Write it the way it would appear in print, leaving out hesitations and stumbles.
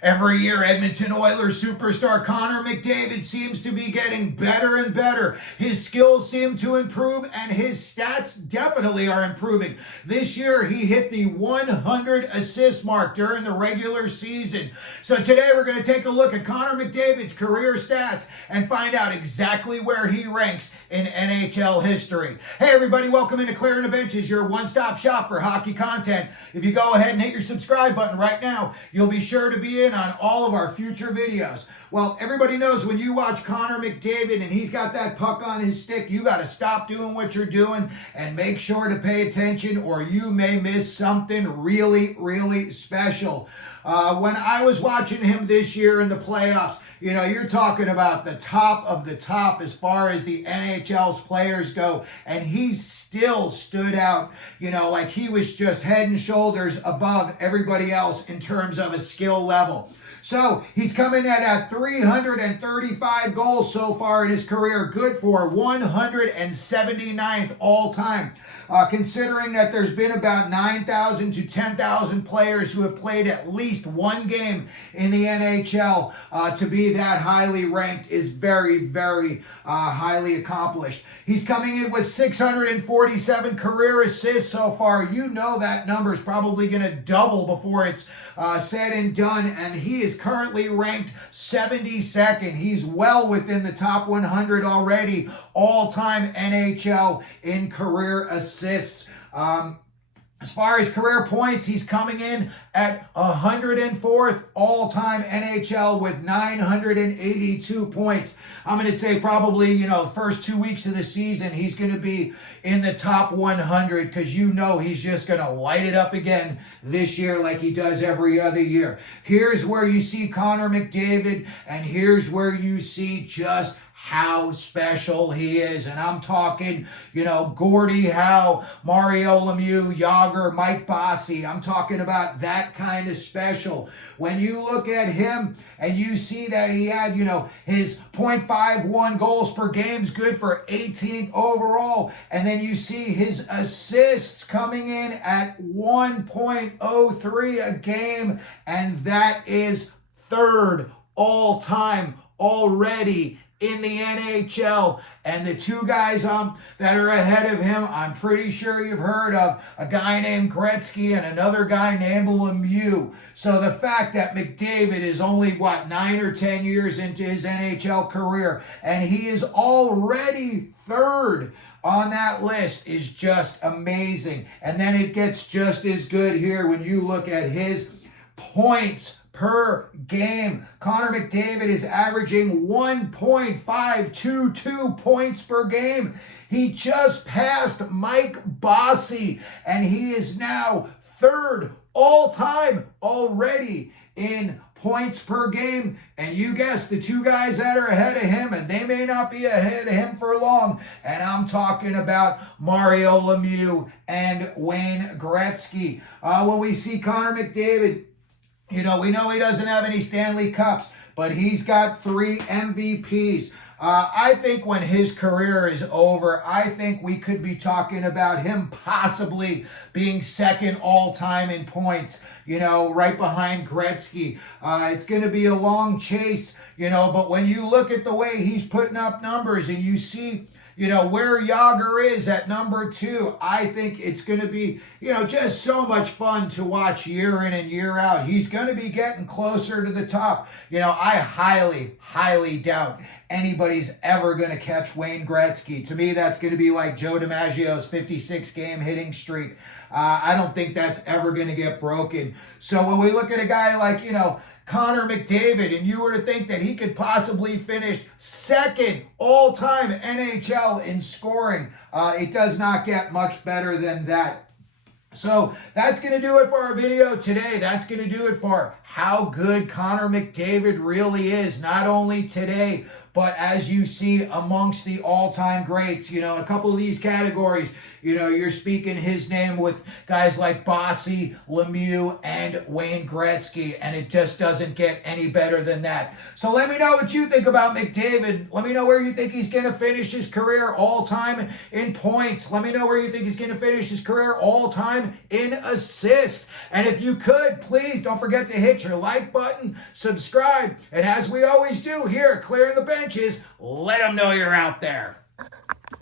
Every year, Edmonton Oilers superstar Connor McDavid seems to be getting better and better. His skills seem to improve, and his stats definitely are improving. This year, he hit the 100 assist mark during the regular season. So today, we're going to take a look at Connor McDavid's career stats and find out exactly where he ranks in NHL history. Hey, everybody, welcome into Clearing the Benches, your one-stop shop for hockey content. If you go ahead and hit your subscribe button right now, you'll be sure to be in on all of our future videos. Well, everybody knows when you watch Connor McDavid and he's got that puck on his stick, you got to stop doing what you're doing and make sure to pay attention, or you may miss something really, really special. When I was watching him this year in the playoffs, you know, you're talking about the top of the top as far as the NHL's players go, and he still stood out, you know, like he was just head and shoulders above everybody else in terms of a skill level. So he's coming in at 335 goals so far in his career, good for 179th all time. Considering that there's been about 9,000 to 10,000 players who have played at least one game in the NHL, to be that highly ranked is very, very highly accomplished. He's coming in with 647 career assists so far. You know that number is probably going to double before it's said and done, and he is currently ranked 72nd. He's well within the top 100 already, all-time NHL in career assists. As far as career points, he's coming in at 104th all-time NHL with 982 points. I'm going to say probably, you know, the first 2 weeks of the season, he's going to be in the top 100 because you know he's just going to light it up again this year like he does every other year. Here's where you see Connor McDavid, and here's where you see just how special he is. And I'm talking, you know, Gordie Howe, Mario Lemieux, Yager, Mike Bossy. I'm talking about that kind of special. When you look at him and you see that he had, you know, his .51 goals per game is good for 18th overall. And then you see his assists coming in at 1.03 a game. And that is third all time already in the NHL. And the two guys that are ahead of him, I'm pretty sure you've heard of, a guy named Gretzky and another guy named Lemieux. So the fact that McDavid is only, 9 or 10 years into his NHL career, and he is already third on that list is just amazing. And then it gets just as good here when you look at his points per game. Connor McDavid is averaging 1.522 points per game. He just passed Mike Bossy, and he is now third all-time already in points per game. And you guess the two guys that are ahead of him, and they may not be ahead of him for long, and I'm talking about Mario Lemieux and Wayne Gretzky. When we see Connor McDavid, you know, we know he doesn't have any Stanley Cups, but he's got 3 MVPs. I think when his career is over, I think we could be talking about him possibly being second all-time in points, you know, right behind Gretzky. It's going to be a long chase, you know, but when you look at the way he's putting up numbers and you see, you know, where Yager is at number 2, I think it's going to be, you know, just so much fun to watch year in and year out. He's going to be getting closer to the top. You know, I highly, highly doubt anybody's ever going to catch Wayne Gretzky. To me, that's going to be like Joe DiMaggio's 56-game hitting streak. I don't think that's ever going to get broken. So when we look at a guy like, you know, Connor McDavid, and you were to think that he could possibly finish second all-time NHL in scoring, it does not get much better than that. So that's going to do it for our video today. That's going to do it for how good Connor McDavid really is, not only today, but as you see amongst the all-time greats. You know, a couple of these categories, you're speaking his name with guys like Bossy, Lemieux, and Wayne Gretzky, and it just doesn't get any better than that. So let me know what you think about McDavid. Let me know where you think he's going to finish his career all-time in points. Let me know where you think he's going to finish his career all-time in assists. And if you could, please don't forget to hit your like button, subscribe, and as we always do here at Clearing the Benches, let them know you're out there.